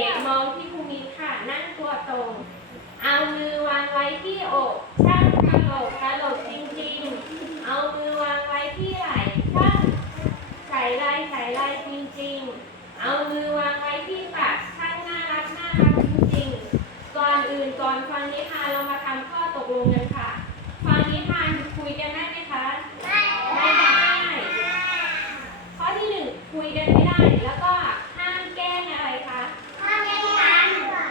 ด็กๆมองที่ภูมิค่ะนั่งตัวตรง เอามือวางไว้ที่อกช่างกระโหลกกระโหลกจริงๆ เอามือวางไว้ที่ไหล่ช่างใส่ลายใส่ลายจริงๆ เอามือวางไว้ที่ปากช่างน่ารักน่ารักจริงๆ ก่อนอื่นก่อนฟังนิทานเรามาทำข้อตกลงกันค่ะ ฟังนิทานคุยกันได้ไหมคะไม่ได้ข้อที่หนึ่งคุยกันไม่ได้แล้วก็ห้ามแกล้งอะไรคะ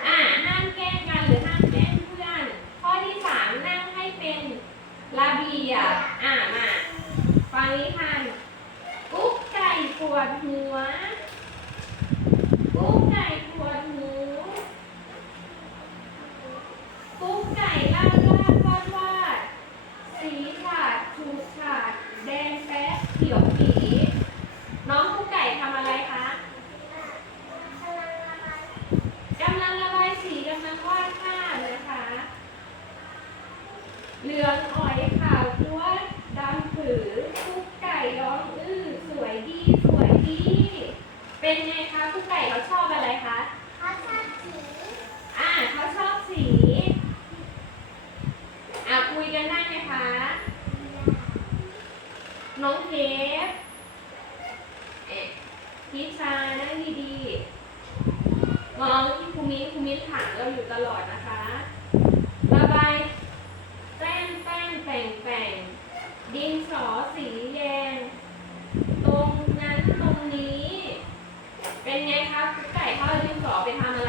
อ่าห้ามแกล้งกันหรือห้ามแกล้งเพื่อน ข้อที่สามนั่งให้เป็นระเบียบอ่ามาฟังนิทานกุ๊กไก่ปวดหัว กุ๊กไก่ปวดหูกุ๊กไก่ลาดลาดวาดวาดสีขาดฉูดฉาด แดงแป๊ดเขียวปี น้องกุ๊กไก่ทำอะไรคะ กำลังระบายสีกำลังวาดภาพนะคะ เหลื องอ่อยขาวจ้วดดำผือคุกไก่ร้องอื้อสวยดีสวยดี เป็นไงคะคุกไก่เขาชอบอะไรคะอ่าเขาชอบสีอะคุยกันได้ไหมคะ น้องเทปเอ๊ะพิชานั่งดีๆมองที่ภูมิภูมิถามเราอยู่ตลอดนะคะระบายแต้ม แป่งแป่งดินสอสีแดงตรงนั้นตรงนี้ เป็นไงคะคุกไก่เขาเอาดินสอไปทำอะไร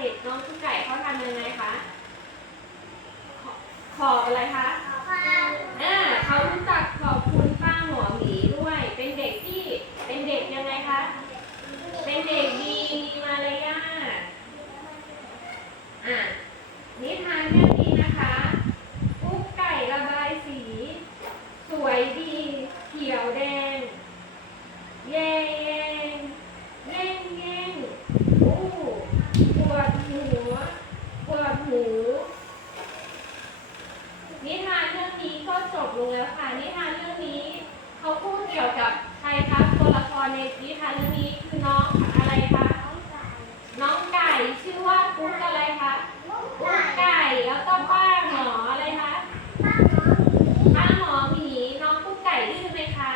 สร็จน้องกุ๊กไก่เขาทำยังไงคะขอขอบอะไรคะอ่าเขารู้จักขอบคุณป้าหมอหมีด้วย เป็นเด็กที่เป็นเด็กยังไงคะ เป็นเด็กดีมีมารยาทอะนิทานเรื่องนี้นะคะกุ๊กไก่ระบายสี สวยดี เขียวแดงแยงแยงแยงอู้ปวดหัวปวด หูนิทานเรื่องนี้ก็จบลงแล้วค่ะ นิทานเรื่องนี้เขาพูดเกี่ยวกับใครคะตัวละครในนิทานเรื่องนี้คือน้องอะไรคะน้องไก่ชื่อว่ากุ๊กอะไรคะกุ๊กไก่แล้วก็ป้าหมออะไรคะป้าหมอหมีน้องกุ๊กไก่ดื้อไหมคะ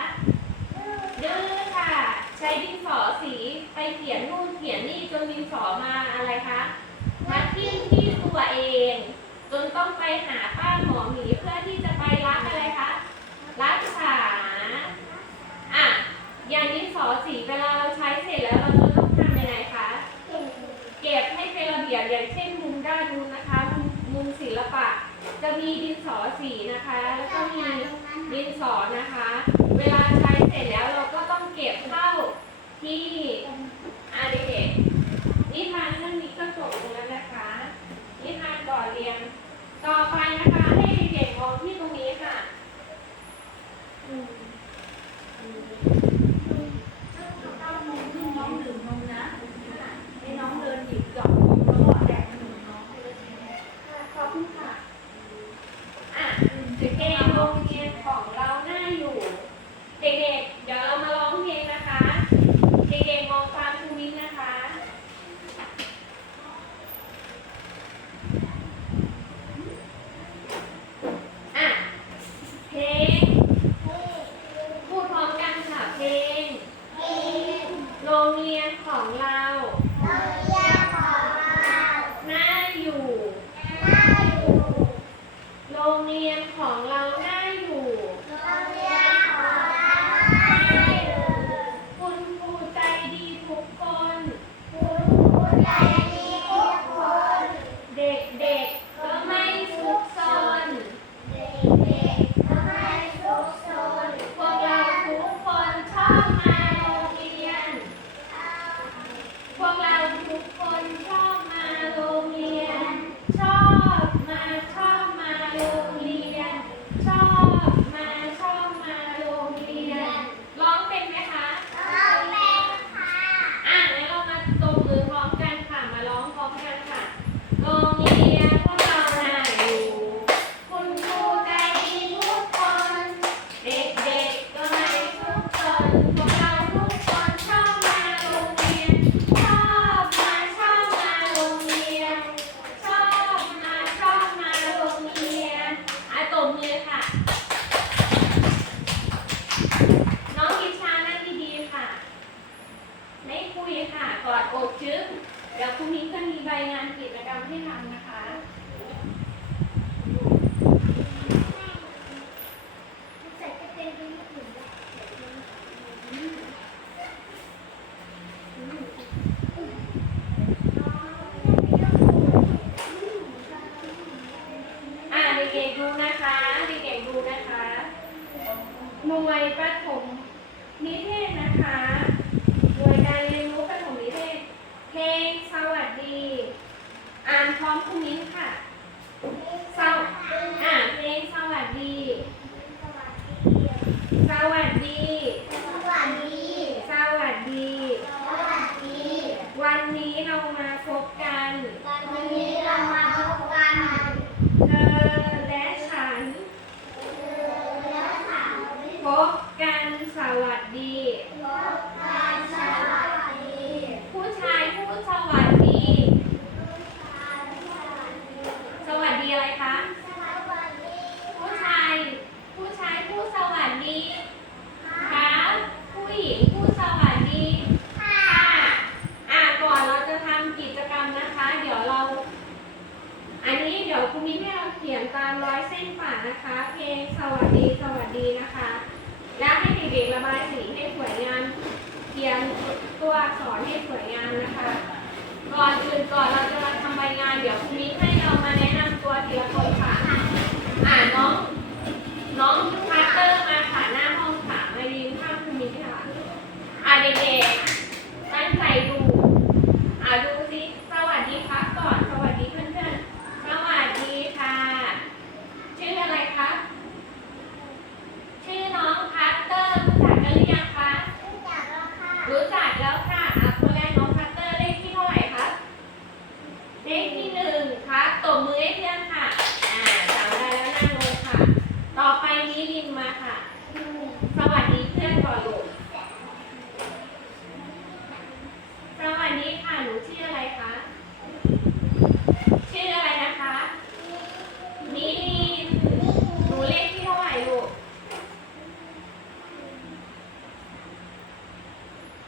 ดื้อค่ะ ใช้ดินสอสีไปเขียนนู่นเขียนนี่จนดินสอมาอะไรคะมาทิ่มที่ ตัวเอง จนต้องไปหาป้าหมอหมีเพื่อที่จะไปรักอะไรคะรักษาอะอย่างดินสอสีเวลาเราใช้เสร็จแล้วเราจะต้องทำยังไงคะเก็บให้เป็นระเบียบอย่างเช่นมุมด้านนู้นนะคะมุมมุมศิลปะ จะมีดินสอสีนะคะ แล้วก็มีดินสอนะคะ เวลาใช้เสร็จแล้วเราก็ต้องเก็บเข้าที่อาเด็กๆนิทานเรื่องนี้ก็จบตรงนั้นนะคะ ก่อนเรียน ต่อไปนะคะให้เด็กๆมองที่ตรงนี้ค่ะ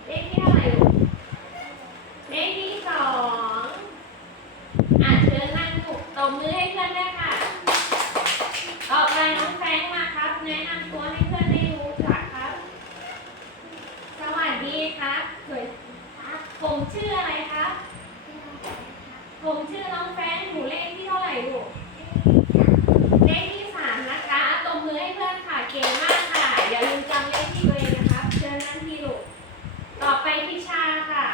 เลขที่เท่าไหร่ลูก เลขที่สองอะเชิญนั่งถูกตบมือให้เพื่อนด้วยค่ะ ต่อไปน้องแฟรงค์มาครับ แนะนำตัวให้เพื่อนได้รู้จักครับ สวัสดีครับสวยผมชื่ออะไรครับ ผมชื่อน้องแฟรงค์หนูเลขที่เท่าไหร่ลูก เลขที่สามนะคะตบมือให้เพื่อนค่ะ เก่งมากค่ะ อย่าลืมจำเลขที่ตัวเองนะครับ เชิญนั่นที่ลูก ต่อไปพิชาค่ะ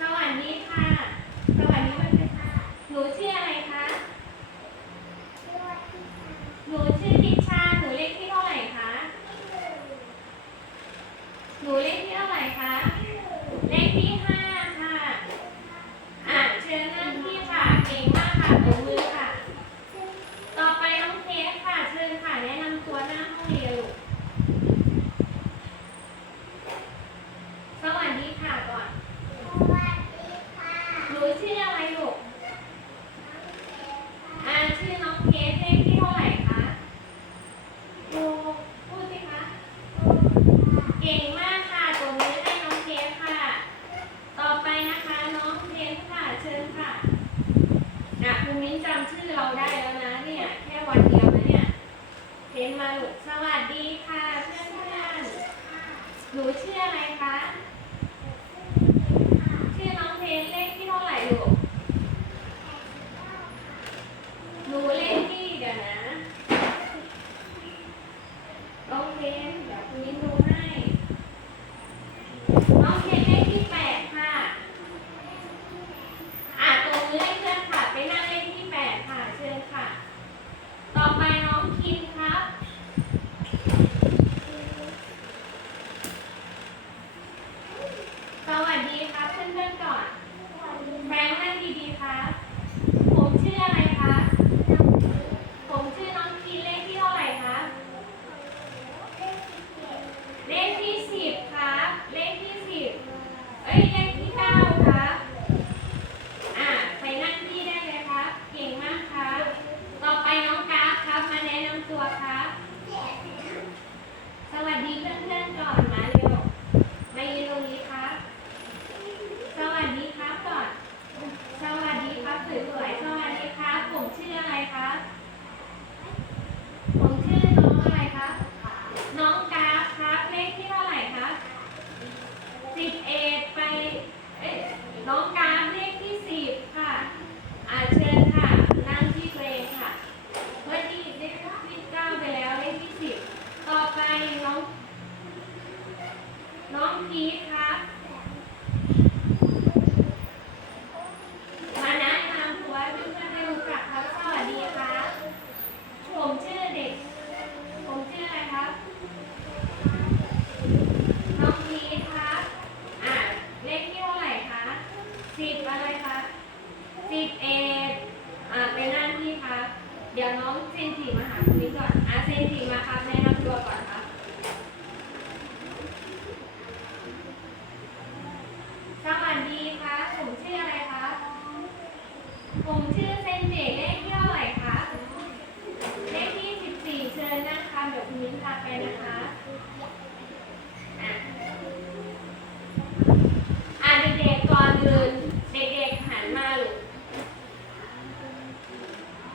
สวัสดีค่ะ สวัสดีวันค่ะ หนูชื่ออะไรคะ หนูชื่อพิชา หนูเลขที่เท่าไหร่คะ หนูเลขที่เท่าไหร่คะ เลขที่ห้าค่ะ อะเชิญนั่งที่ค่ะ เก่งมากค่ะตบมือค่ะ ต่อไปน้องเค้กค่ะ เชิญค่ะ แนะนำตัวหน้าห้องเรียนลูก สวัสดีค่ะก่อน หนูชื่ออะไรลูก อ่าชื่อน้องเค้กเลขที่เท่าไหร่คะดูพูดสิคะ เก่ง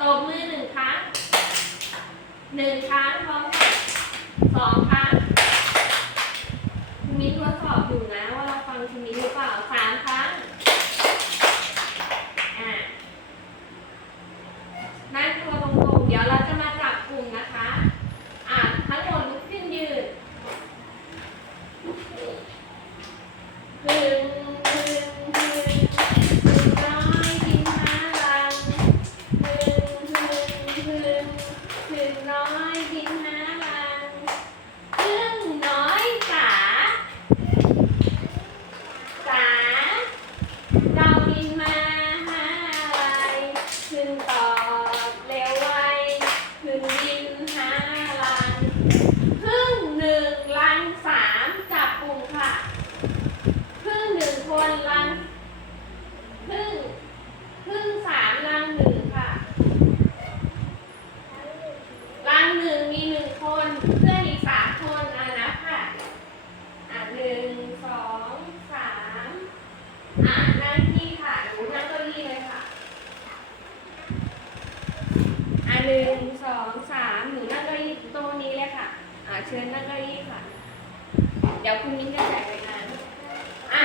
ตบมือหนึ่งครั้งหนึ่งครั้งพร้อมกันสองครั้ง องสามหนูนั่งเก้าอี้ตรงนี้เลยค่ะ อ่าเชิญนั่งเก้าอี้ค่ะ เดี๋ยวคุณมิ้นจะแจกรางานอะ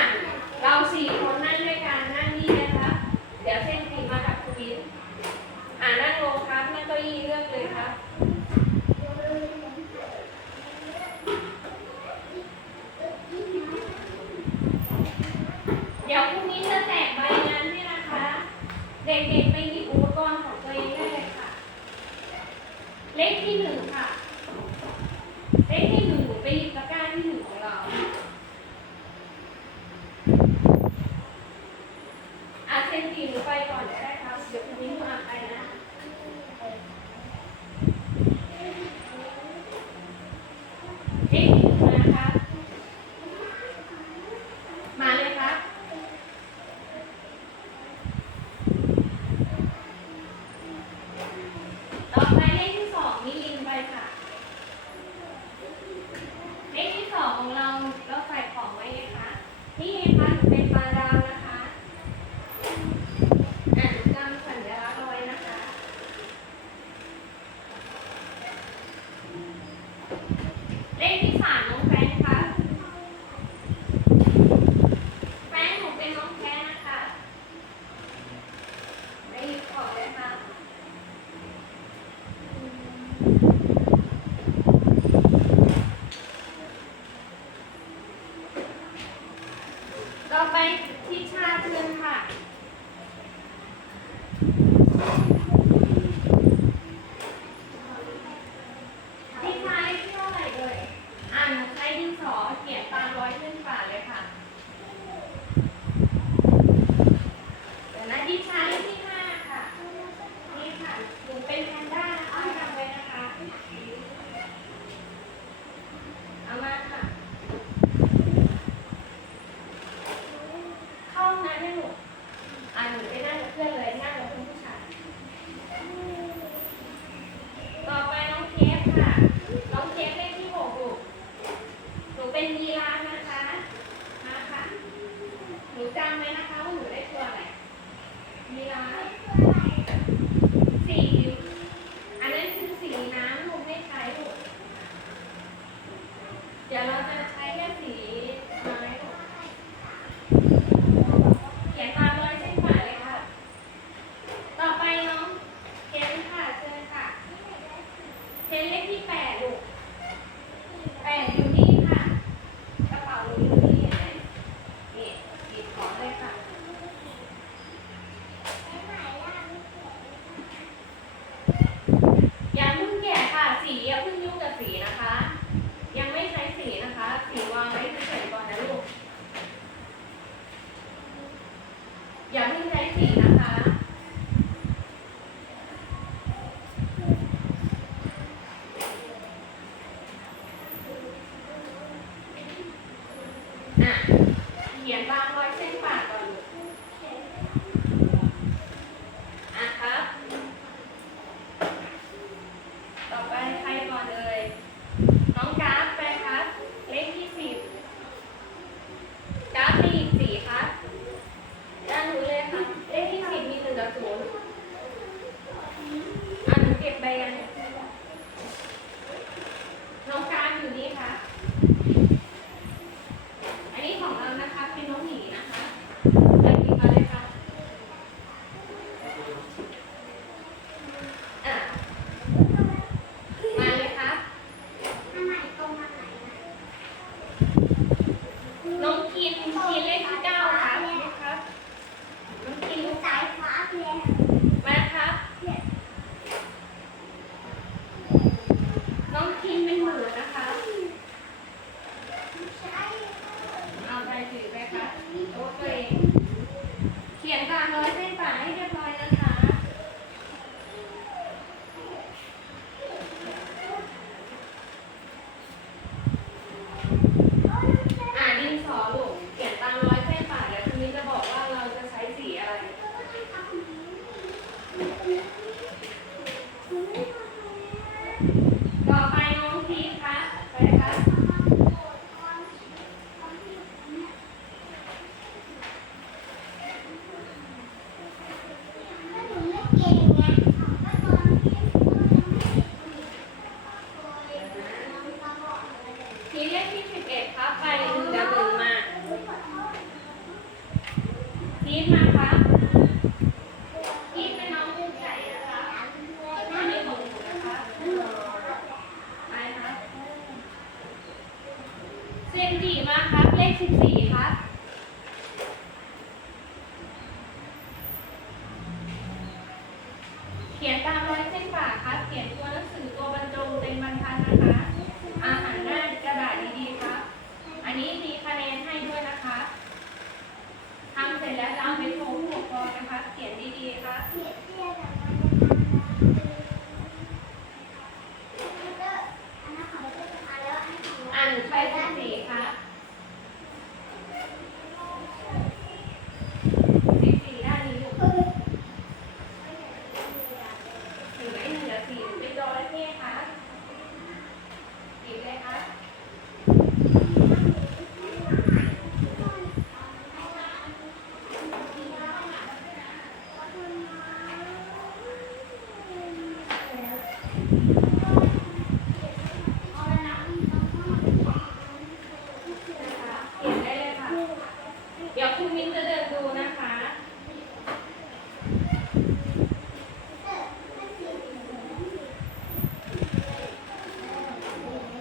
เราสี่คนนั่ง Amen. Ladies สิบสี่ครับ